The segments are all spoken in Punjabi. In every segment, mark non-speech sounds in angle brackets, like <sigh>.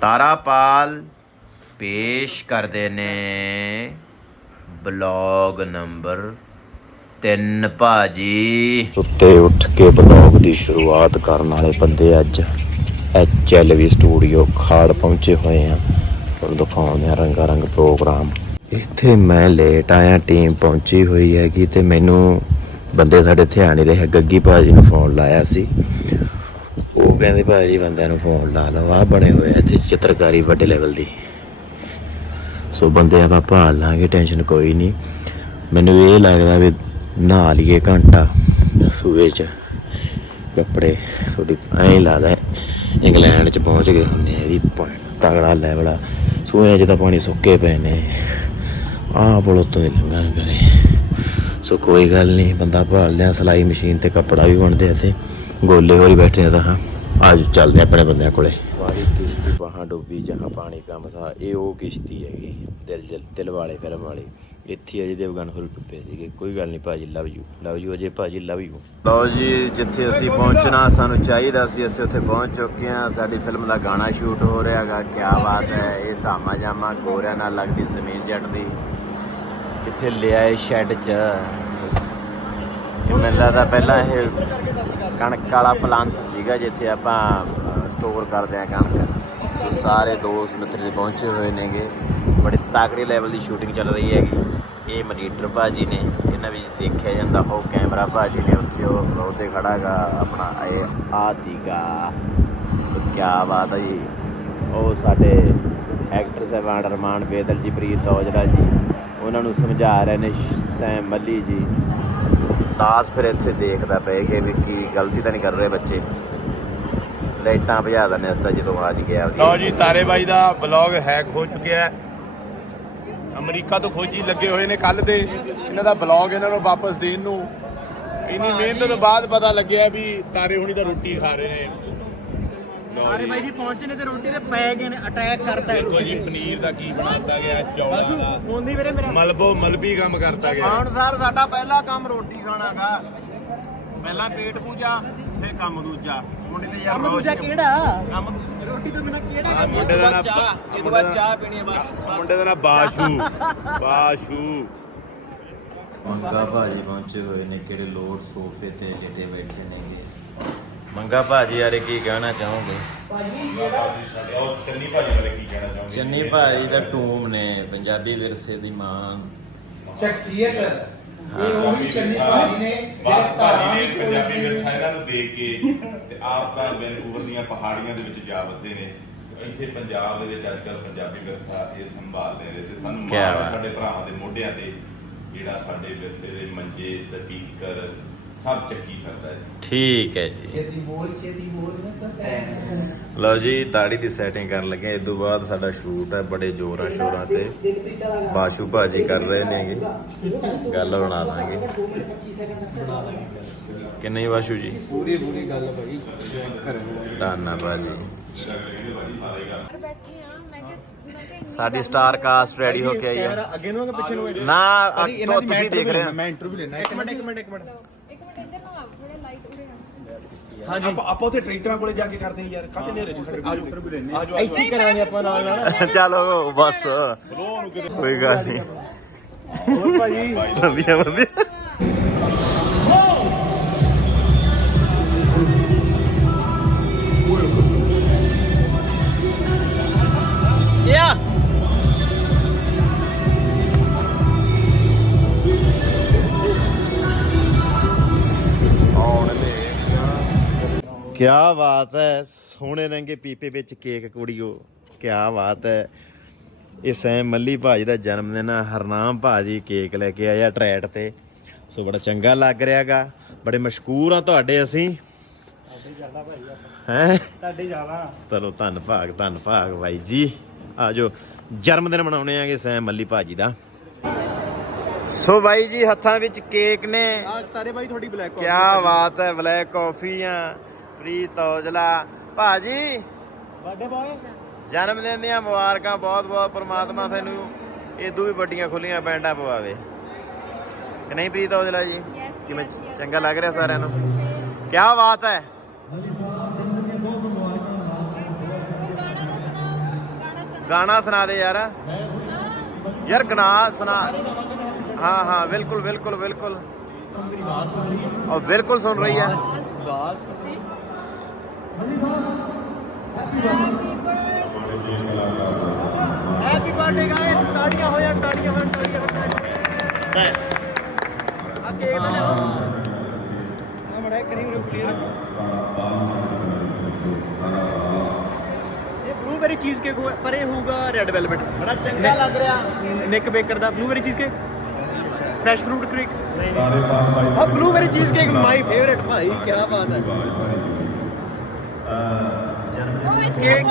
ਤਾਰਾਪਾਲ ਪੇਸ਼ ਕਰਦੇ ਨੇ ਬਲੌਗ ਨੰਬਰ 3 ਭਾਜੀ। ਸੁੱਤੇ ਉੱਠ ਕੇ ਬਲੌਗ ਦੀ ਸ਼ੁਰੂਆਤ ਕਰਨ ਵਾਲੇ ਬੰਦੇ ਅੱਜ ਐਚ ਐਲ ਵੀ ਸਟੂਡੀਓ ਖਾੜ ਪਹੁੰਚੇ ਹੋਏ ਆ। ਤੁਹਾਨੂੰ ਦਿਖਾਉਂਦੇ ਆ ਰੰਗਾ ਰੰਗ ਪ੍ਰੋਗਰਾਮ। ਇੱਥੇ ਮੈਂ ਲੇਟ ਆਇਆ ਟੀਮ ਪਹੁੰਚੀ ਹੋਈ ਹੈਗੀ ਤੇ ਮੈਨੂੰ ਬੰਦੇ ਸਾਡੇ ਧਿਆਨ ਨਹੀਂ ਰਹੇ, ਗੱਗੀ ਭਾਜੀ ਨੂੰ ਫੋਨ ਲਾਇਆ ਸੀ। ਕਹਿੰਦੇ ਭਾਜੀ ਬੰਦਿਆਂ ਨੂੰ ਫੋਨ ਲਾ ਲਓ। ਆ ਬਣੇ ਹੋਏ ਆ ਇੱਥੇ ਚਿੱਤਰਕਾਰੀ ਵੱਡੇ ਲੈਵਲ ਦੀ। ਸੋ ਬੰਦੇ ਆਪਾਂ ਭਾਲ ਲਾਂਗੇ ਟੈਨਸ਼ਨ ਕੋਈ ਨਹੀਂ। ਮੈਨੂੰ ਇਹ ਲੱਗਦਾ ਵੀ ਨਹਾ ਲਈਏ ਘੰਟਾ ਸੂਏ ਚ ਕੱਪੜੇ। ਥੋੜੀ ਐਂ ਲੱਗਦਾ ਇੰਗਲੈਂਡ ਚ ਪਹੁੰਚ ਗਏ ਹੁੰਦੇ ਆ, ਇਹਦੀ ਤਗੜਾ ਲੈਵਲ ਆ। ਸੂਏ ਚ ਤਾਂ ਪਾਣੀ ਸੁੱਕੇ ਪਏ ਨੇ। ਆਹ ਪੁਲ ਉੱਤੋਂ ਹੀ ਲੰਘਾ ਕਰੇ ਸੋ ਕੋਈ ਗੱਲ ਨਹੀਂ, ਬੰਦਾ ਭਾਲ ਲਿਆ, ਸਲਾਈ ਮਸ਼ੀਨ ਤੇ ਕੱਪੜਾ ਵੀ ਬਣਦੇ ਇੱਥੇ। ਗੋਲੇ ਹੋਰੀ ਬੈਠੇ ਆ ਤਾਂ ਹਾਂ। ਅੱਜ ਚੱਲਦੇ ਆ ਆਪਣੇ ਬੰਦਿਆਂ ਕੋਲੇ। ਵਾਰੀ ਕਿਸ਼ਤੀ ਵਹਾਂ ਡੁੱਬੀ ਜਹਾਂ ਪਾਣੀ ਕਮ ਥਾ ਇਹ ਉਹ ਕਿਸ਼ਤੀ ਹੈਗੀ ਦਿਲ ਜਲ ਦਿਲ ਵਾਲੇ ਫਿਲਮ ਵਾਲੀ। ਇੱਥੇ ਅਜੇ ਦੇਵਗਨ ਹੋਰੀ ਡੁੱਬੇ ਸੀਗੇ। ਕੋਈ ਗੱਲ ਨਹੀਂ ਭਾਜੀ ਲਵ ਯੂ। ਲਵ ਯੂ ਅਜੇ ਭਾਜੀ ਲਵ ਯੂ। ਲਓ ਜੀ ਜਿੱਥੇ ਅਸੀਂ ਪਹੁੰਚਣਾ ਸਾਨੂੰ ਚਾਹੀਦਾ ਸੀ ਅਸੀਂ ਉੱਥੇ ਪਹੁੰਚ ਚੁੱਕੇ ਹਾਂ। ਸਾਡੀ ਫਿਲਮ ਦਾ ਗਾਣਾ ਸ਼ੂਟ ਹੋ ਰਿਹਾਗਾ ਕੀ ਬਾਤ ਹੈ ਇਹ ਧਾਮਾ ਜਾਮਾ ਗੋਰਿਆਂ ਨਾਲ ਲੱਗਦੀ ਜ਼ਮੀਨ ਜੱਟ ਦੀ ਕਿੱਥੇ ਲਿਆਏ ਸ਼ੈੱਡ 'ਚ? ਮੈਨੂੰ ਲੱਗਦਾ ਪਹਿਲਾਂ ਇਹ ਕਣਕ ਵਾਲਾ ਪਲਾਂਟ ਸੀਗਾ ਜਿੱਥੇ ਆਪਾਂ ਸਟੋਰ ਕਰਦੇ ਆ ਕਣਕ ਸੋ ਸਾਰੇ ਦੋਸਤ ਮਿੱਤਰ ਪਹੁੰਚੇ ਹੋਏ ਨੇਗੇ। ਬੜੇ ਤਾਕੜੀ ਲੈਵਲ ਦੀ ਸ਼ੂਟਿੰਗ ਚੱਲ ਰਹੀ ਹੈਗੀ। ਇਹ ਮਨੀਟਰ ਭਾਜੀ ਨੇ, ਇਹਨਾਂ ਵਿੱਚ ਦੇਖਿਆ ਜਾਂਦਾ, ਉਹ ਕੈਮਰਾ ਭਾਜੀ ਨੇ ਉੱਥੇ ਉਹ ਉੱਥੇ ਖੜਾਗਾ ਆਪਣਾ ਇਹ ਆਦੀਗਾ ਸੋ ਕੀ ਬਾਤ ਹੈ ਜੀ। ਉਹ ਸਾਡੇ ਐਕਟਰ ਸਾਹਿਬਾਨ ਰਮਾਨ ਬੇਦਲ ਜੀ, ਪ੍ਰੀਤ ਔਜਲਾ ਜੀ, ਉਹਨਾਂ ਨੂੰ ਸਮਝਾ ਰਹੇ ਨੇ ਸੈਮ ਮੱਲੀ ਜੀ। ਦਾਸ ਫਿਰ ਇੱਥੇ ਦੇਖਦਾ ਪਏ ਕਿ ਵੀ ਕੀ ਗਲਤੀ ਤਾਂ ਨਹੀਂ ਕਰ ਰਹੇ ਬੱਚੇ। ਲਾਈਟਾਂ ਭਜਾ ਦਿੰਦੇ ਅਸਤਾ ਜਦੋਂ ਆਜ ਗਿਆ। ਉਹਦੀ ਲਓ ਜੀ ਤਾਰੇ ਬਾਈ ਦਾ ਬਲੌਗ ਹੈਕ ਹੋ ਚੁੱਕਿਆ ਹੈ। ਅਮਰੀਕਾ ਤੋਂ ਖੋਜੀ ਲੱਗੇ ਹੋਏ ਨੇ ਕੱਲ ਦੇ। ਇਹਨਾਂ ਦਾ ਬਲੌਗ ਇਹਨਾਂ ਨੂੰ ਵਾਪਸ ਦੇਣ ਨੂੰ। ਇੰਨੀ ਮਿਹਨਤ ਤੋਂ ਬਾਅਦ ਪਤਾ ਲੱਗਿਆ ਵੀ ਤਾਰੇ ਹੁਣੀ ਤਾਂ ਰੋਟੀ ਖਾ ਰਹੇ ਨੇ। ਸਾਰੇ ਜੀ। ਬਾਈ ਜੀ ਪਹੁੰਚੇ ਨੇ ਤੇ ਰੋਟੀ ਤੇ ਪੈ ਗਏ ਨੇ ਅਟੈਕ ਕਰਤਾ ਹੈ ਦੇਖੋ ਜੀ ਪਨੀਰ ਦਾ ਕੀ ਬਣਾਤਾ ਗਿਆ ਚੌਲਾਂ ਬਸੂ ਦਾ। ਹੁੰਦੀ ਵੀਰੇ ਮੇਰਾ। ਮਲਬੋ ਮਲਬੀ ਕੰਮ ਕਰਤਾ ਗਿਆ। ਖਾਣ ਸਾਰ ਸਾਡਾ ਪਹਿਲਾ ਕੰਮ ਰੋਟੀ ਖਾਣਾਗਾ ਪਹਿਲਾਂ ਪੇਟ ਪੂਜਾ ਫਿਰ ਕੰਮ ਦੂਜਾ। ਮੁੰਡੇ ਤੇ ਯਾਰ ਕੰਮ ਦੂਜਾ ਕਿਹੜਾ? ਕੰਮ ਰੋਟੀ ਤੋਂ ਬਿਨਾ ਕਿਹੜਾ ਆਹ ਕੰਮ ਮੁੰਡੇ ਦਾ ਨਾਂ ਚਾਹ ਇਹ ਤੋਂ ਮੁੰਡੇ ਬਾਅਦ ਦਾ- ਚਾਹ ਪੀਣੀ ਹੈ ਬਸ ਮੁੰਡੇ ਦਾ ਨਾਮ ਬਾਸ਼ੂ ਬਾਸ਼ੂ। ਮੰਗਾ ਭਾਜੀ ਪਹੁੰਚੇ ਹੋਏ ਨੇ ਕਿਹੜੇ ਲੋਡ ਸੋਫੇ ਤੇ ਜਿੱਤੇ ਬੈਠੇ ਨੇਗੇ। ਮੰਗਾ ਭਾਜੀ ਯਾਰੇ ਕੀ ਕਹਿਣਾ ਚਾਹੋਗੇ? ਚੰਨੀ ਭਾਜੀ ਬਾਰੇ ਕੀ ਕਹਿਣਾ ਚਾਹੁੰਦੇ ਚੰਨੀ ਭਾਜੀ ਦਾ ਟੂਮ ਨੇ ਪੰਜਾਬੀ ਵਿਰਸੇ ਦੀ ਮਾਂ। ਸ਼ਖਸੀਅਤ। ਇਹ ਉਹੀ ਚੰਨੀ ਭਾਜੀ ਨੇ ਜਿਹੜੇ ਭਾਜੀ ਨੇ ਪੰਜਾਬੀ ਵਿਰਸਾ ਇਹਨਾਂ ਨੂੰ ਦੇਖ ਕੇ ਤੇ ਆਪ ਤਾਂ ਵੈਨਕੂਵਰ ਦੀਆਂ ਪਹਾੜੀਆਂ ਦੇ ਵਿੱਚ ਜਾ ਵਸੇ ਨੇ। ਇੱਥੇ ਪੰਜਾਬ ਦੇ ਵਿੱਚ ਅੱਜ ਕੱਲ ਪੰਜਾਬੀ ਵਿਰਸਾ ਇਹ ਸੰਭਾਲਦੇ ਨੇ ਤੇ ਸਾਨੂੰ ਕਿਆ ਮਾਣ ਬਾਤ। ਸਾਡੇ ਭਰਾਵਾਂ ਦੇ ਮੋਢਿਆਂ ਤੇ ਜਿਹੜਾ ਸਾਡੇ ਵਿਰਸੇ ਦੇ ਮੰਜੇ ਸਪੀਕਰ ਸਭ ਚੱਕੀ ਫਿਰਦਾ ਹੈ ਠੀਕ ਹੈ ਜੀ। ਛੇਤੀ ਬੋਲ ਛੇਤੀ ਬੋਲ ਨਾ ਤਾਂ ਟਾਈਮ ਲਓ ਜੀ ਦਾੜੀ ਦੀ ਸੈਟਿੰਗ ਕਰਨ ਲੱਗੇ ਇਸ ਤੋਂ ਬਾਅਦ ਸਾਡਾ ਸ਼ੂਟ ਹੈ ਬੜੇ ਜ਼ੋਰਾਂ ਸ਼ੋਰਾਂ ਤੇ। ਬਾਸ਼ੂ ਭਾਜੀ ਕਰ ਰਹੇ ਨੇਗੇ। ਗੱਲ ਬਣਾ ਲਾਂਗੇ। ਕਿ ਨਹੀਂ ਬਾਸ਼ੂ ਜੀ? ਪੂਰੀ ਪੂਰੀ ਗੱਲ ਭਾਈ ਕਰੋ ਧੰਨਾ ਭਾਜੀ। ਬੈਠੇ ਆ ਮੈਂ ਕਿ ਮੈਂ ਕਿ ਸਾਡੀ ਸਟਾਰ ਕਾਸਟ ਰੈਡੀ ਹੋ ਕੇ ਆਈ ਹੈ। ਅੱਗੇ ਨੂੰ ਪਿੱਛੇ ਨੂੰ ਨਾ ਅੱਠੋਂ ਤੁਸੀਂ ਦੇਖ ਰਹੇ ਹੋ। ਮੈਂ ਇੰਟਰਵਿਊ ਲੈਣਾ ਇੱਕ ਮਿੰਟ ਇੱਕ ਮਿੰਟ ਇੱਕ ਮਿੰਟ। ਇੱਕ ਥੋੜਾ ਲਾਈਟ ਉਰੇ ਹਾਂਜੀ। ਆਪਾਂ ਆਪਾਂ ਉੱਥੇ ਟ੍ਰੈਕਟਰਾਂ ਕੋਲੇ ਜਾ ਕੇ ਕਰਦੇ ਹਾਂ ਯਾਰ ਕਾਹਤੇ ਨੇਰੇ ਚ ਖੜੇ ਆਜੋ ਇੰਟਰਵਿਊ ਲੈਣੇ ਆਜੋ ਇੱਥੇ ਹੀ ਕਰਾਂਗੇ ਆਪਾਂ ਨਾਲ ਨਾਲ। <laughs> ਚਲੋ ਬਸ। ਕੋਈ ਗੱਲ ਨਹੀਂ। ਹੋਰ ਭਾਜੀ ਵਧੀਆ ਵਧੀਆ। ਕੀ ਬਾਤ ਹੈ ਸੋਹਣੇ ਰੰਗੇ ਪੀਪੇ ਵਿੱਚ ਕੇਕ ਕੁੜੀਓ ਕੀ ਬਾਤ ਹੈ। ਇਹ ਸੈਮ ਮੱਲੀ ਭਾਜੀ ਦਾ ਜਨਮ ਦਿਨ ਆ ਹਰਨਾਮ ਭਾਜੀ ਕੇਕ ਲੈ ਕੇ ਆਇਆ ਟਰੈਟ ਤੇ। ਸੋ ਬੜਾ ਚੰਗਾ ਲੱਗ ਰਿਹਾਗਾ ਬੜੇ ਮਸ਼ਕੂਰ ਆ ਤੁਹਾਡੇ ਅਸੀਂ। ਹੈ? ਤੁਹਾਡੇ ਜਾਵਾ ਚਲੋ ਧੰਨ ਭਾਗ ਧੰਨ ਭਾਗ ਬਾਈ ਜੀ। ਆਜੋ ਜਨਮ ਦਿਨ ਮਨਾਉਣੇ ਆਗੇ ਸੈਮ ਮੱਲੀ ਭਾਜੀ ਦਾ। ਸੋ ਬਾਈ ਜੀ ਹੱਥਾਂ ਵਿੱਚ ਕੇਕ ਨੇ। ਆ ਤਾਰੇ ਬਾਈ ਤੁਹਾਡੀ ਬਲੈਕ ਕੀ ਬਾਤ ਹੈ ਬਲੈਕ ਕਾਫੀਆਂ ਪ੍ਰੀਤ ਔਜਲਾ। ਭਾਜੀ? ਬਰਥਡੇ ਬॉय ਜਨਮ ਦਿਨ ਦੀਆਂ ਮੁਬਾਰਕਾਂ ਬਹੁਤ ਬਹੁਤ ਪ੍ਰਮਾਤਮਾ ਤੁਹਾਨੂੰ ਇਦੋਂ ਵੀ ਵੱਡੀਆਂ ਖੁੱਲੀਆਂ ਪੈਂਟਾਂ ਪਵਾਵੇ। ਕਿ ਨਹੀਂ ਪ੍ਰੀਤ ਔਜਲਾ ਜੀ? ਕਿਵੇਂ. ਚੰਗਾ ਲੱਗ ਰਿਹਾ ਸਾਰਿਆਂ ਨੂੰ? ਕੀ ਬਾਤ ਹੈ। ਗਾਣਾ ਸੁਣਾ ਦੇ ਯਾਰ। ਯਾਰ ਗਾਣਾ ਸੁਣਾ। ਹਾਂ ਹਾਂ ਬਿਲਕੁਲ ਬਿਲਕੁਲ ਬਿਲਕੁਲ। ਉਹ ਬਿਲਕੁਲ ਸੁਣ ਰਹੀ ਹੈ। ਹੈਪੀ ਬਰਥਡੇ ਗਾਇਸ ਤਾੜੀਆਂ ਹੋ ਜਾਣ ਤਾੜੀਆਂ ਹੋਣ ਤਾੜੀਆਂ ਹੋਣ ਆ ਕੇਕ ਤਾਂ ਲਿਆਓ। ਆ ਮੜਾ ਕਰੀਮ ਰੁਕ ਲਿਆ। ਇਹ ਬਲੂਬੇਰੀ ਚੀਜ਼ ਕੇਕ ਪਰ ਇਹ ਹੋਊਗਾ ਰੈੱਡ ਵੈਲਵਟ ਬੜਾ ਚੰਗਾ ਲੱਗ ਰਿਹਾ। ਨਿਕ ਬੇਕਰ ਦਾ blueberry cheesecake fresh fruit cake ਆ ਬਲੂਬੇਰੀ ਚੀਜ਼ ਕੇਕ ਮਾਈ ਫੇਵਰਿਟ ਭਾਈ ਕੀ ਬਾਤ ਹੈ। ਕੇਕ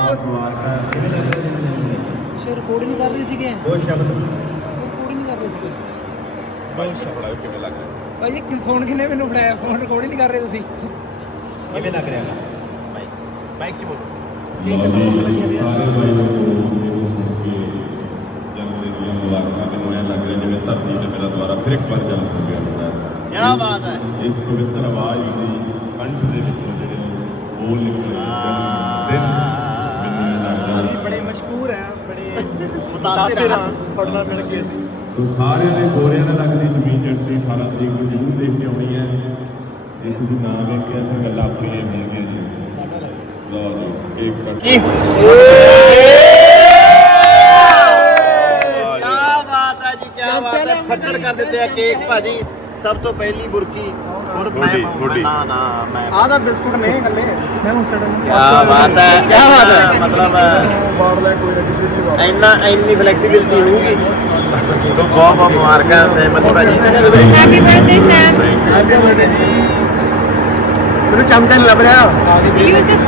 ਸ਼ੇਰ ਰਿਕਾਰਡ ਨਹੀਂ ਕਰ ਰਹੇ ਸੀਗੇ? ਉਹ ਸ਼ਬਦ। ਰਿਕਾਰਡ ਨਹੀਂ ਕਰ ਰਹੇ ਸੀਗੇ। ਭਾਈ ਜੀ ਫੋਨ ਕਿੰਨੇ ਮੈਨੂੰ ਫੜਾਇਆ? ਫੋਨ ਰਿਕਾਰਡ ਹੀ ਨਹੀਂ ਕਰ ਰਹੇ ਤੁਸੀਂ? ਕਿਵੇਂ ਲੱਗ ਰਿਹਾ ਮਾਈਕ ਮਾਈਕ ਚ ਬੋਲੋ। ਮੈਨੂੰ ਐਂ ਲੱਗ ਰਿਹਾ ਜਿਵੇਂ ਧਰਤੀ ਤੇ ਮੇਰਾ ਦੁਬਾਰਾ ਫਿਰ ਇੱਕ ਵਾਰ ਜਨਮ ਹੋ ਗਿਆ ਹੁੰਦਾ। ਕੀ ਬਾਤ ਹੈ। ਇਸ ਪਵਿੱਤਰ ਆਵਾਜ਼ ਦੀ ਕੰਠ ਦੇ ਵਿੱਚੋਂ ਨਿਕਲੇ ਜਨਮ ਦਿਨ ਮੈਨੂੰ ਐਂ ਲੱਗਦਾ ਅਸੀਂ ਬੜੇ ਮਸ਼ਹੂਰ ਆ ਬੜੇ ਮੁਤਾਸਿਰ ਆ ਤੁਹਾਡੇ ਨਾਲ। ਮਿਲ ਕੇ ਅਸੀਂ ਸੋ ਸਾਰਿਆਂ ਦੇ ਗੋਰਿਆਂ ਨਾਲ ਲੱਗਦੀ ਜ਼ਮੀਨ ਜੱਟੀ 18 ਤਰੀਕ ਨੂੰ ਜ਼ਰੂਰ ਦੇਖ ਕੇ ਆਉਣੀ ਹੈ। ਜੇ ਤੁਸੀਂ ਨਾ ਵੇਖਿਆ ਤਾਂ ਗੱਲਾਂ ਆਪਣੀਆਂ ਹੀ ਹੋਣਗੀਆਂ ਜੀ। ਲਓ ਜੀ ਕੇਕ ਕੱਟ ਕੀ? ਬਾਤ ਹੈ ਜੀ ਕੀ ਬਾਤ ਹੈ। ਫੱਟੜ ਕਰ ਦਿੱਤੇ ਆ ਕੇਕ ਭਾਜੀ। ਸਭ ਤੋਂ ਪਹਿਲੀ ਬੁਰਕੀ। ਹੋਰ ਮੈਂ ਥੋੜੀ, ਥੋੜੀ। ਨਾ ਨਾ ਮੈਂ ਆਹ ਦਾ ਬਿਸਕੁਟ ਨੇ ਇਕੱਲੇ। ਮੈਂ ਹੁਣ ਛੱਡਣ ਕੀ ਬਾਤ ਹੈ ਕੀ ਬਾਤ ਹੈ। ਮਤਲਬ ਇੰਨਾ ਇੰਨੀ ਫਲੈਕਸੀਬਿਲਿਟੀ ਹੋਊਗੀ ਸੋ ਬਹੁਤ ਬਹੁਤ ਮੁਬਾਰਕਾਂ ਸਹਿਮਤ ਭਾਜੀ। ਹੈਪੀ ਬਰਥਡੇ ਸੈਮ ਮੈਨੂੰ ਚਮਚਾ ਨਹੀਂ ਲੱਭ ਰਿਹਾ। ਯੂਜ਼ ਦਿਸ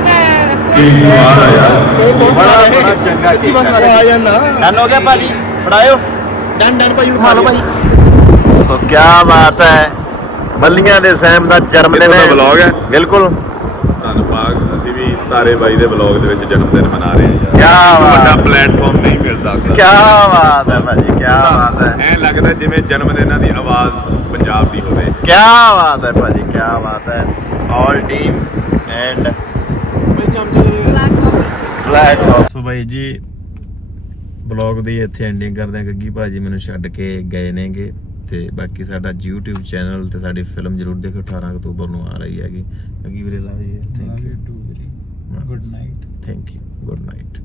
ਕੇਕ ਸਵਾਦ ਆਇਆ ਬੜਾ ਬੜਾ ਚੰਗਾ ਕੇਕ ਹੈ। ਆ ਜਾਂਦਾ। ਡਨ ਹੋ ਗਿਆ ਭਾਜੀ? ਫੜਾਇਓ। ਡਨ ਡਨ ਭਾਈ ਨੂੰ ਖਾ ਲਓ ਭਾਈ। ਸੋ ਕੀ ਬਾਤ ਹੈ। ਬੱਲੀਆਂ ਦੇ ਸੈਮ ਦਾ ਜਨਮ ਦਿਨ ਹੈ। ਦਾ vlog ਹੈ? ਬਿਲਕੁਲ। ਧੰਨਵਾਦ। ਅਸੀਂ ਵੀ ਤਾਰੇ ਬਾਈ ਦੇ ਵਲੌਗ ਦੇ ਵਿੱਚ ਜਨਮ ਦਿਨ ਮਨਾ ਰਹੇ ਹਾਂ ਬਾਤ। ਵੱਡਾ ਪਲੇਟਫਾਰਮ ਨਹੀਂ ਮਿਲਦਾ ਕੀ ਬਾਤ ਹੈ ਭਾਜੀ ਕੀ ਬਾਤ ਹੈ। ਐ ਲੱਗਦਾ ਜਿਵੇਂ ਜਨਮ ਦਿਨਾਂ ਦੀ ਆਵਾਜ਼ ਪੰਜਾਬ ਦੀ ਹੋਵੇ। ਕੀ ਬਾਤ ਹੈ ਭਾਜੀ ਕੀ ਬਾਤ ਹੈ। All team and black coffee flag off so ਭਾਈ ਜੀ ਬਲੌਗ ਦੀ ਇੱਥੇ ਐਂਡਿੰਗ ਕਰਦੇ ਹਾਂ। ਗੱਗੀ ਭਾਜੀ ਮੈਨੂੰ ਛੱਡ ਕੇ ਗਏ ਨੇਗੇ। ਤੇ ਬਾਕੀ ਸਾਡਾ YouTube ਚੈਨਲ ਤੇ ਸਾਡੀ ਫਿਲਮ ਜਰੂਰ ਦੇਖੋ 18 ਅਕਤੂਬਰ ਨੂੰ ਆ ਰਹੀ ਹੈਗੀ। ਗੱਗੀ ਵੀਰੇ love you thank you good night thank you good night